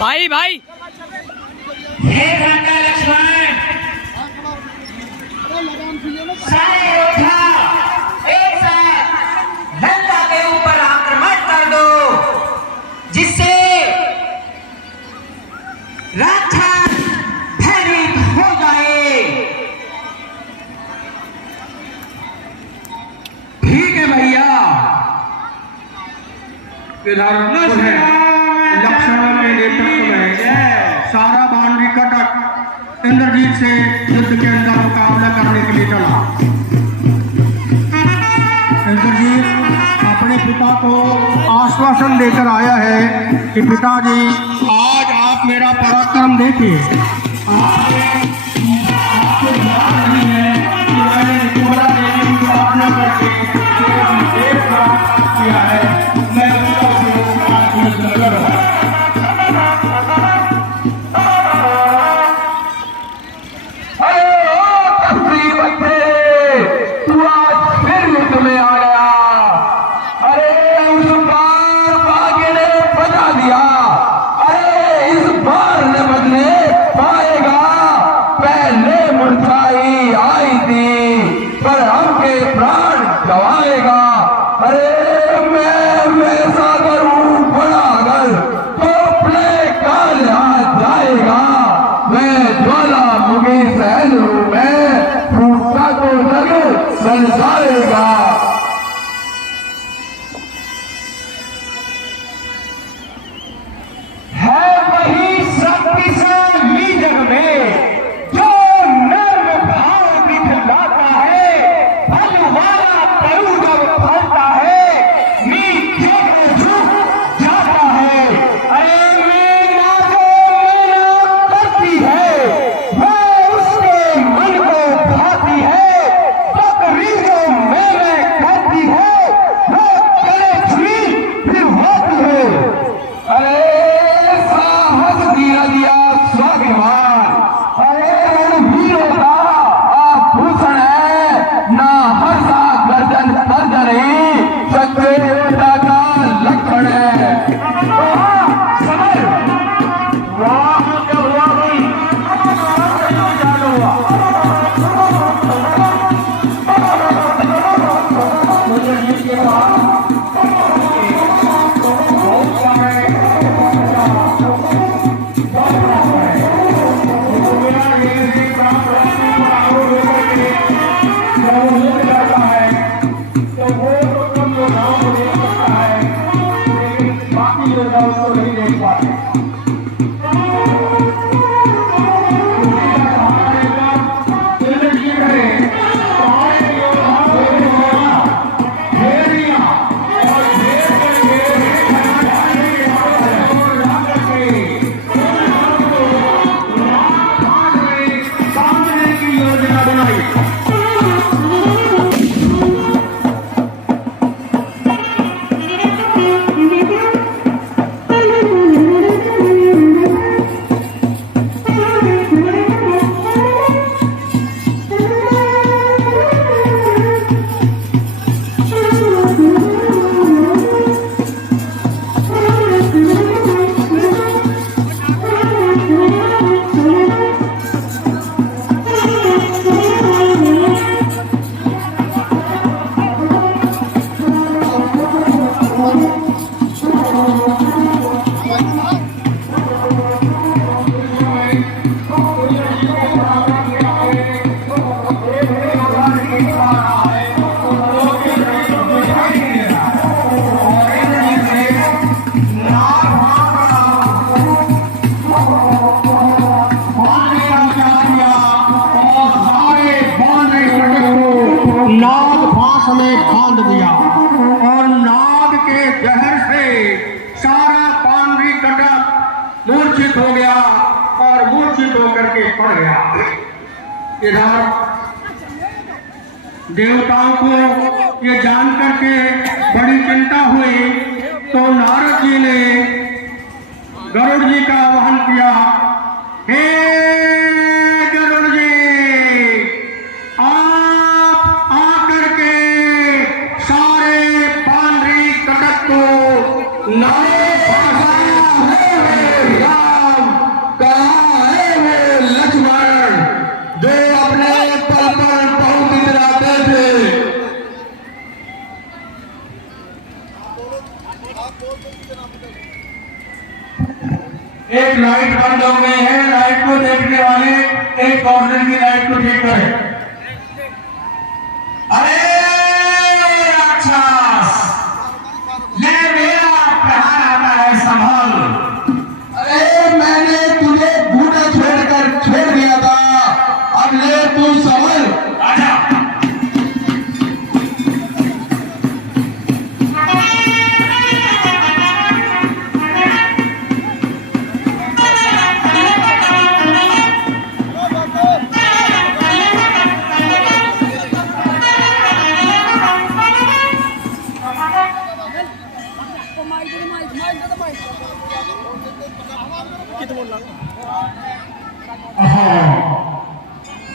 भाई भाई हे लंका लक्ष्मण सारे योद्धा एक साथ लंका के ऊपर आक्रमण कर दो, जिससे राक्षस भयभीत हो जाए। ठीक है भैया। लक्ष्मण के नेतृत्व में सारा बानरी कटक इंद्रजीत से युद्ध के अंदर मुकाबला करने के लिए चला। इंद्रजीत अपने पिता को आश्वासन देकर आया है कि पिताजी आज आप मेरा पराक्रम देखिए। आपको याद नहीं है कि मैंने त्रिपुरा देवी की स्थापना करके एक प्राप्त किया है। मैं उसका उपयोग आज युद्ध कर रहा हूं। मूर्छित हो गया और मूर्छित होकर के पड़ गया। इधर देवताओं को ये जान करके बड़ी चिंता हुई, तो नारद जी ने गरुड़ जी का आह्वान किया। हे गरुड़ जी, आप आकर के सारे पांडरी कटक को नारे एक कॉर्नर की लाइट को ठीक करे। अरे राक्षस, ले मेरा प्रहार आता है, संभल। अरे मैंने तुझे बूढ़े छोड़कर छोड़ दिया था, अब ले तू संभल। आजा।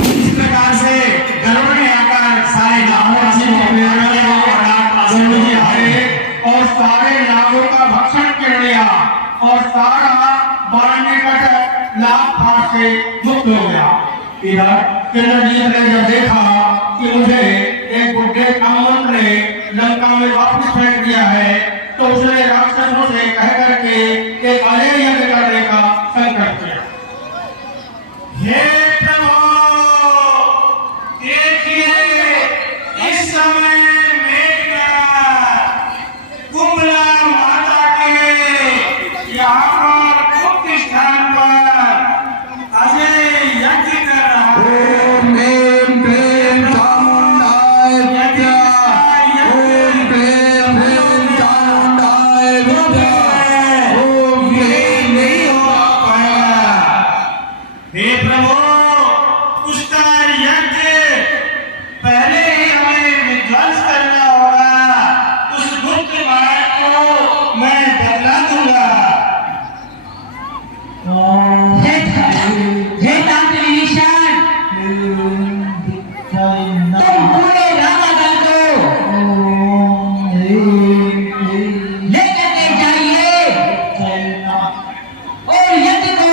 इस प्रकार से गरुड़ ने आकर सारे नागों जी आए और सारे नागों का भक्षण कर लिया और सारा बारहवें लाभ फाट से मुक्त हो गया। इधर इंद्रजीत ने जब देखा कि मुझे एक बुढ़े कामवंत ने लंका में वापस फेंक दिया है, तो उसने राक्षसों से कह करके एक अजय यज्ञ करने का संकल्प किया। हे प्रभु, देखिए इस समय कुंभला माता के यहाँ पर मुक्त स्थान पर अजय यज्ञ कर रहा है। ओम भीम भीम चामुंडाय विद्या, ओम भीम भीम चामुंडाय विद्या, ओम भीम नहीं हो पाएगा। हे प्रभु, उसका यज्ञ पहले ही हमें विध्वंस करना होगा। उस गुप्त मार्ग को मैं बदला दूंगा। हे तांत्रिक तुम पूरे रामागढ़ को लेकर के जाइए और यज्ञ को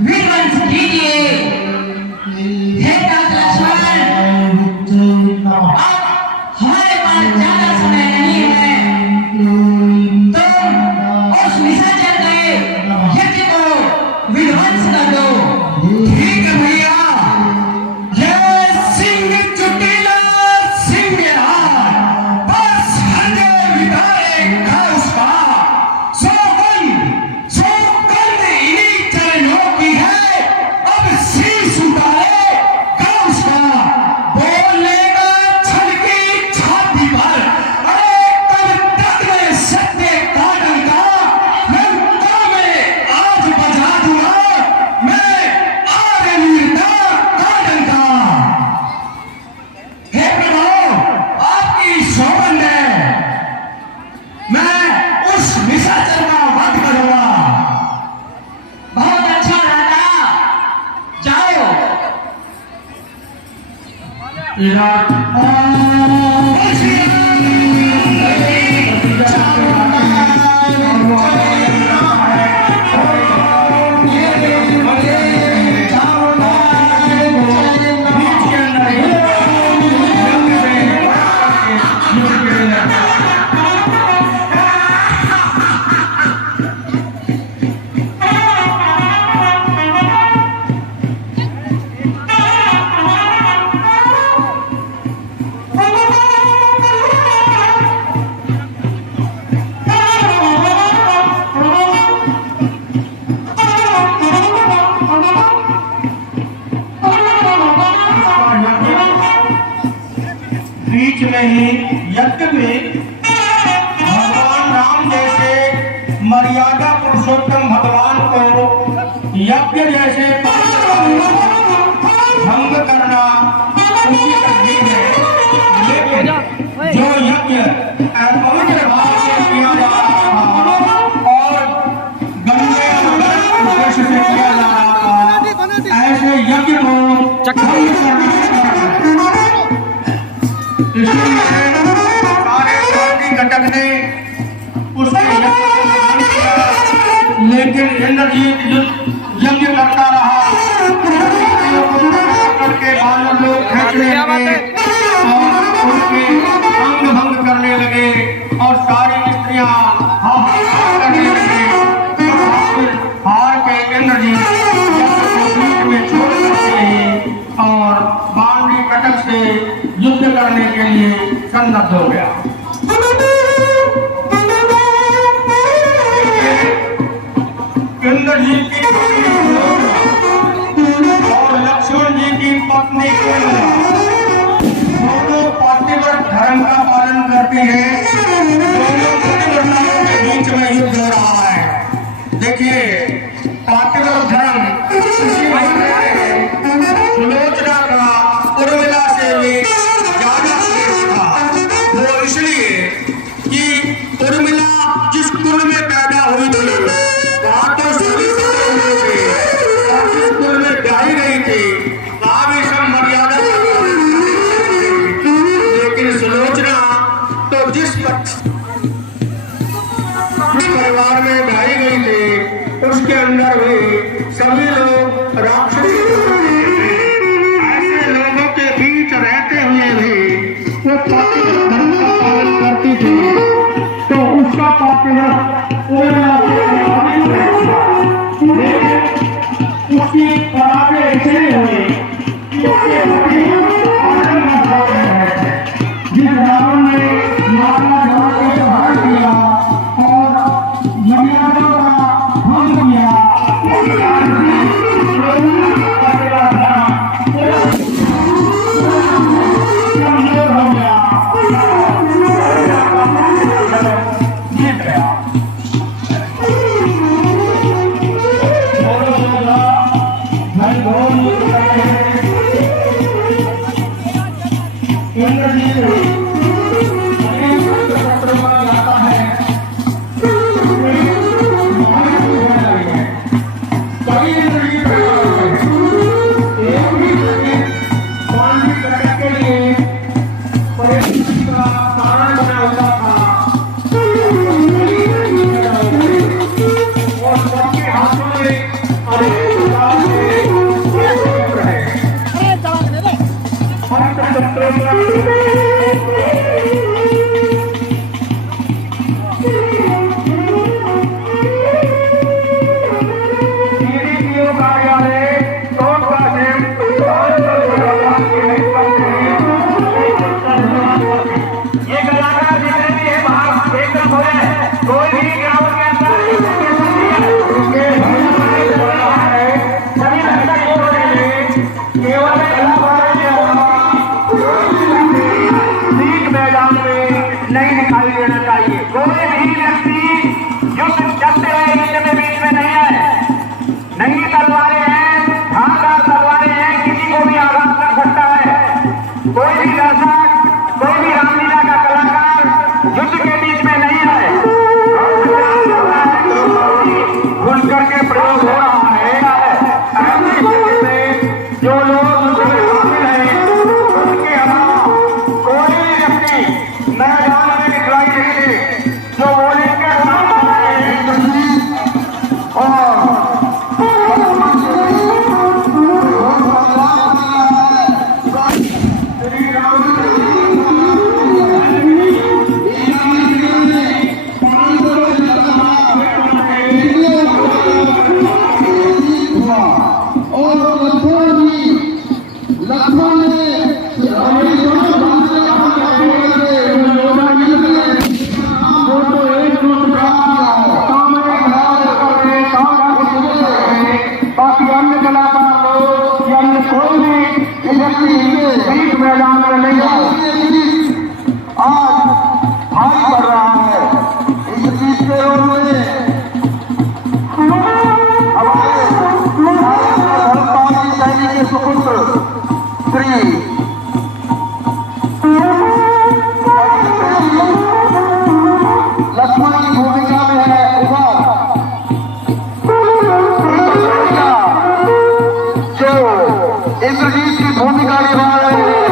विध्वंस कीजिए। हे तात लक्ष्मण, अब हमारे पास ज्यादा समय नहीं है, तुम उस निशाचर के यज्ञ को विध्वंस कर दो। ठीक है भैया। ये सिंह चुटीला सिंह हार, बस हंडे विधारे घास का, सो कंद इन्हीं चरणों की है, अब शीश उतारे घास का। बोलेगा छलकी छाती पर, अरे कब तक मैं सत्य काटल का, लंका में आज बजा दूंगा मैं आग वीरता काटल का। हे प्रभु, आपकी सौगंध है, मैं उस निशाचर का वध करूंगा। बहुत अच्छा राजा, जाओ। बीच में ही यज्ञ में भगवान राम जैसे मर्यादा पुरुषोत्तम भगवान को यज्ञ जैसे भंग करना उनकी तकलीफ है, लेकिन जो यज्ञ पवित्र भाव से किया जा रहा था और गंगे उद्देश्य से किया जा रहा था, ऐसे यज्ञ को सारे घटक ने उसके लेकिन इंद्रजीत यज्ञ करता रहा, करके बानर लोग खींचने लगे और उनके अंग भंग करने लगे और सारी स्त्रियां हाहाकार करने लगे। हार के इंद्रजीत यज्ञ को बीच में छोड़ के लिए संलग्न हो गया। इंद्रजीत की और लक्ष्मण जी की पत्नी दोनों पातिव्रत धर्म का पालन करती है। दोनों पतिव्रताओं के बीच में युद्ध हो रहा है। देखिए, पातिव्रत धर्म सुलोचना का उर्मिला से भी ज्यादा श्रेष्ठ था। वो इसलिए कि उर्मिला जिस कुल में पैदा हुई थी वहां तो सभी हुए थे, और जिस कुल में ब्याही गई थी वहां भी सब मर्यादा का पालन करते थे। लेकिन सुलोचना तो जिस परिवार में ब्याही गई थी उसके अंदर भी सभी लोग राक्षस रहते हुए भी वो पातिव्रत धर्म का पालन करती थी। तो उसका पातिव्रत उसकी परागे इसलिए हुई कि उसके पति जिस रावण ने माता धर्म को संहार किया और मर्यादा का भंग किया, इंद्रजीत की भूमिका निभा रहे हैं।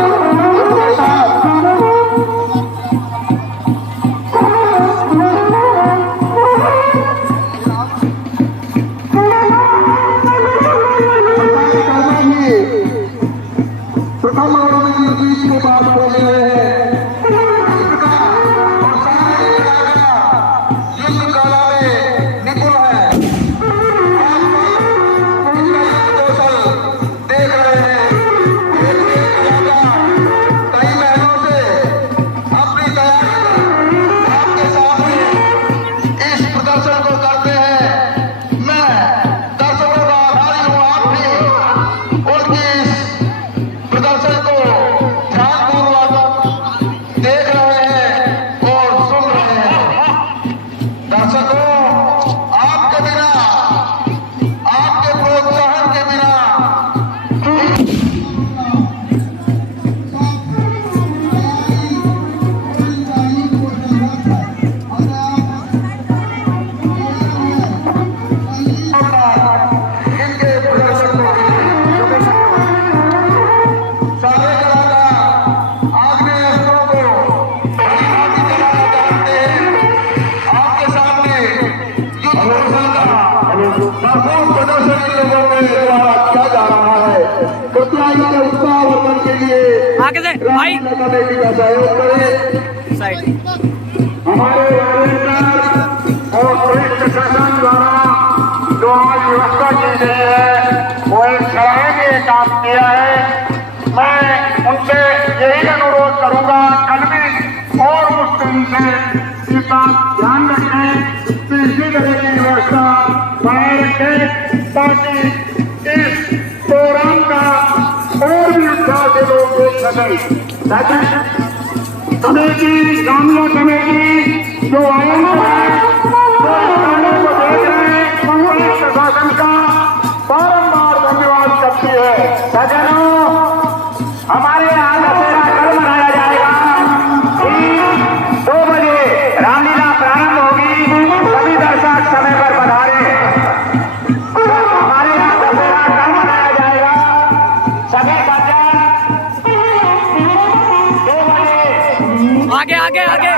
उसके साथ प्रथम और इंद्रजीत के बाद बोले हुए हैं। देख रहे हैं बुराई के उत्साहवर्धन के लिए आगे से भाई रामलीला कमेटी का सहयोग करें। साइड हमारे राजेंद्र और पुलिस प्रशासन द्वारा जो आज व्यवस्था की गई है वो एक सराहनीय काम किया है। मैं उनसे यही अनुरोध करूंगा कल भी और मुस्तैदी से इस बात ध्यान रखें कि इसी तरह की व्यवस्था बनाए रखें ताकि इस प्रोग्राम का और भी उत्साह से लोग देख सकें। कमेटी रामलीला कमेटी जो आयोजन है वो इस गाने को देख रहे हैं पुलिस प्रशासन का बारंबार धन्यवाद करती है। सज्जनों, हमारे यहाँ दशहरा कल मनाया जाएगा। ठीक 2 बजे रामलीला प्रारंभ होगी। सभी दर्शक समय पर पधारे। हमारे यहाँ दशहरा कल मनाया जाएगा। सभी सज्जन 2 बजे आगे आगे आगे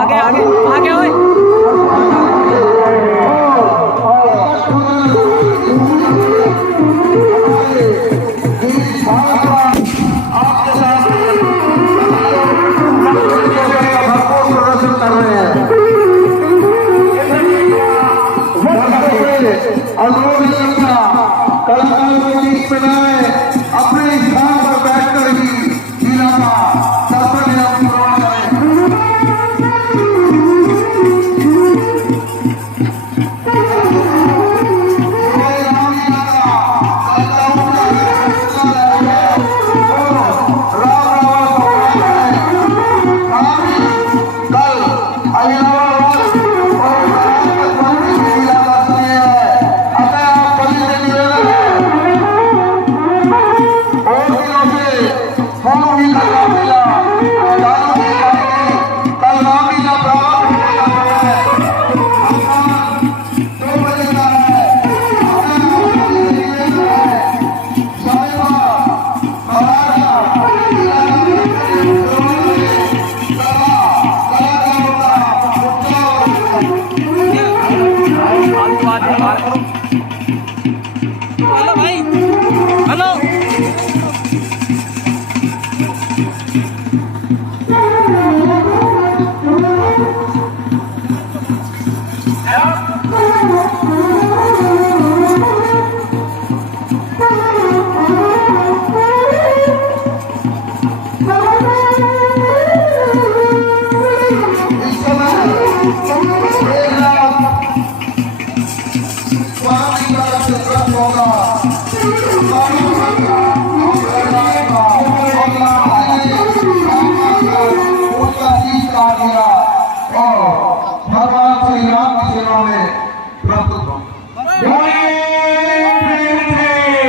आगे आगे आगे ओए आपके साथ भरपूर प्रदर्शन कर रहे हैं। अनुरोध है सबका कलाकारों के बीच में आए, अपने स्थान पर बैठकर ही लीला का दर्शन एवं श्रवण करें। हेलो भाई हेलो इस समय